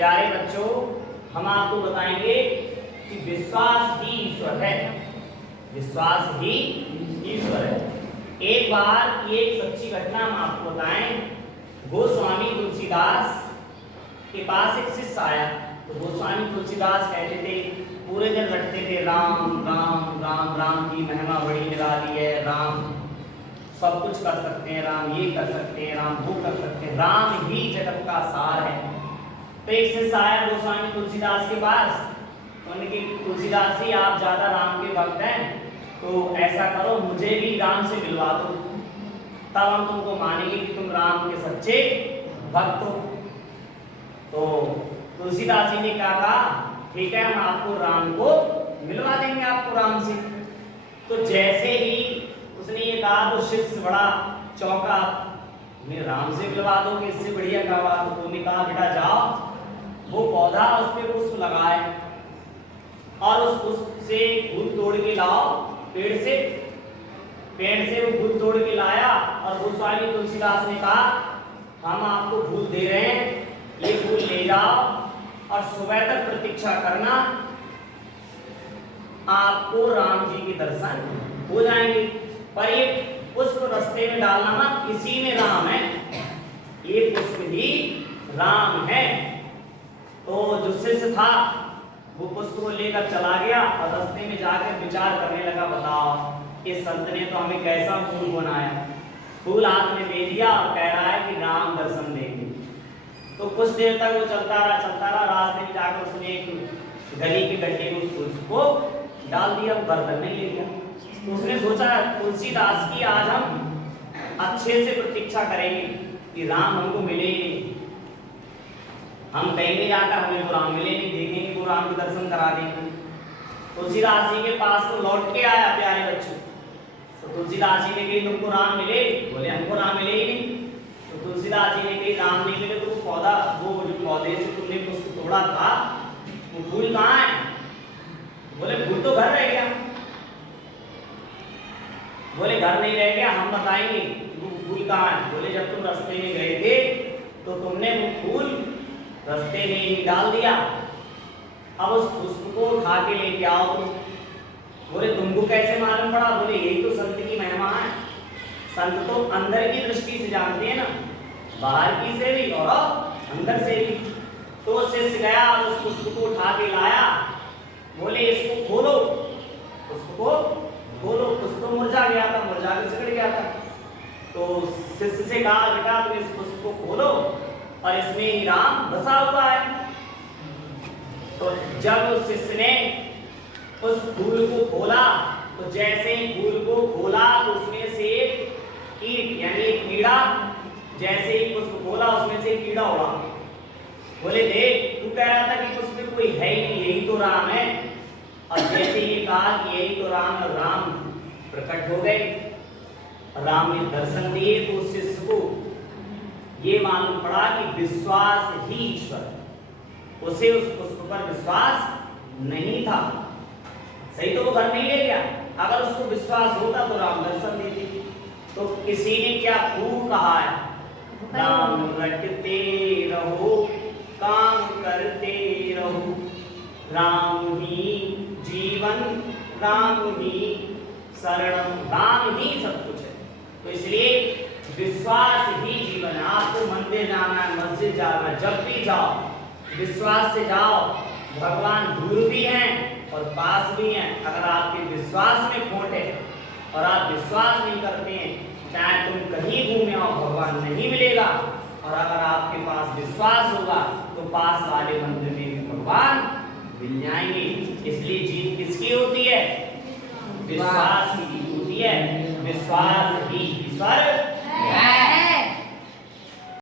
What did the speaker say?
प्यारे बच्चों, हम आपको बताएंगे कि विश्वास ही ईश्वर है। विश्वास ही ईश्वर है। एक बार एक सच्ची घटना हम आपको बताएं। गोस्वामी तुलसीदास के पास एक शिष्य आया। तो गोस्वामी तुलसीदास कहते थे, पूरे दिन रटते थे, राम राम राम, राम की महिमा बड़ी निराली है, राम सब कुछ कर सकते हैं, राम ये कर सकते हैं, राम वो कर सकते हैं, राम ही जगत का सार है। तो एक शिष्य आया गोस्वामी तुलसीदास के पास। उनके तुलसीदास जी, आप ज्यादा राम के भक्त हैं, तो ऐसा करो मुझे भी राम से मिलवा दो, तब हम तुमको मानेंगे कि तुम राम के सच्चे भक्त हो। तो तुलसीदास जी ने क्या कहा, ठीक है, हम आपको राम को मिलवा देंगे, आपको राम से। तो जैसे ही उसने ये कहा तो शिष्य बड़ा चौंका, मैं राम से मिलवा दोगे, इससे बढ़िया क्या बात। तो उन्होंने कहा, बेटा जाओ, वो पौधा उस पर पुष्प लगाए और उस पुष्प से फूल तोड़ के लाओ पेड़ से वो फूल तोड़ के लाया। और गोस्वामी तुलसीदास ने कहा, हम आपको फूल दे रहे हैं, ये फूल ले जाओ और सुबह तक प्रतीक्षा करना, आपको राम जी के दर्शन हो जाएंगे। पर ये पुष्प रास्ते में डालना मत, इसी में राम है, ये पुष्प ही राम है। तो जो शिष्य था वो पुष्प को लेकर चला गया और रास्ते में जाकर विचार करने लगा, बताओ इस संत ने तो हमें कैसा फूल बनाया। फूल हाथ में दे दिया और कह रहा है कि राम दर्शन देंगे। तो कुछ देर तक वो चलता रहा। रास्ते में जाकर उसने एक गली के गड्ढे में उस पुष्प को डाल दिया, वो बर्तन में ले लिया। तो उसने सोचा, तुलसीदास की आज हम अच्छे से प्रतीक्षा करेंगे कि राम हमको मिले ही नहीं, हम कहीं नहीं जाकर हमें तो राम मिले नहीं, देखेंगे वो राम के दर्शन करा देंगे। तुलसीदास जी के पास तो लौट के आया प्यारे बच्चों। तो तुलसीदास जी ने कही, तुमको राम मिले? बोले, हमको राम मिले ही नहीं। तो तुलसीदास जी ने कही, राम नहीं मिले तो पौधा, वो जो पौधे से तुमने पुष्प तोड़ा था, वो फूल कहाँ है? बोले, फूल तो घर रह गया। बोले, घर नहीं रह गया, हम बताएंगे वो फूल कहाँ है। बोले, जब तुम रास्ते में गए थे तो तुमने वो फूल रास्ते में ही डाल दिया, अब उस पुष्प को उठा के लेके आओ तुम। बोले, तुमको कैसे मालूम पड़ा? बोले, यही तो संत की महिमा है। संत तो अंदर की दृष्टि से जानते हैं ना, बाहर की से भी और अंदर से भी। तो शिष्य गया और उस पुष्प को उठा के लाया। बोले, इसको खोलो, पुष्प को खोलो। पुष्प तो मुरझा गया था, मुरझा के सिकुड़ गया था। तो शिष्य से कहा, बेटा तुम इस पुष्प को खोलो और इसमें ही राम बसा हुआ है। तो जब उस शिष्य ने उस फूल को खोला, तो जैसे ही फूल को खोला तो उसमें से एक कीट यानी एक कीड़ा, जैसे ही पुष्प खोला उसमें से एक कीड़ा उड़ा। बोले, देख, तू कह रहा था कि पुष्प में कोई है ही नहीं, यही तो राम है। और जैसे ये कहा कि यही तो राम, राम प्रकट हो गए, राम ने दर्शन दिए। तो उस शिष्य को ये मालूम पड़ा कि विश्वास ही ईश्वर। उसे उस पुष्प पर विश्वास नहीं था, सही तो वो घर नहीं ले गया। अगर उसको विश्वास होता तो राम दर्शन देते। तो किसी ने क्या खूब कहा है, राम रटते रहो, काम करते रहो, राम ही जीवन, राम ही शरण, राम ही सब कुछ है। तो इसलिए विश्वास ही जीवन है। आपको मंदिर जाना है, मस्जिद जाना है, जब भी जाओ विश्वास से जाओ। भगवान दूर भी हैं और पास भी हैं। अगर आपके विश्वास में खोट है और आप विश्वास नहीं करते हैं, चाहे तुम कहीं घूमे आओ, भगवान नहीं मिलेगा। और अगर आपके पास विश्वास होगा तो पास वाले मंदिर में भी भगवान मिल जाएंगे। इसलिए जीत किसकी होती है? विश्वास की होती है। विश्वास ही ईश्वर है।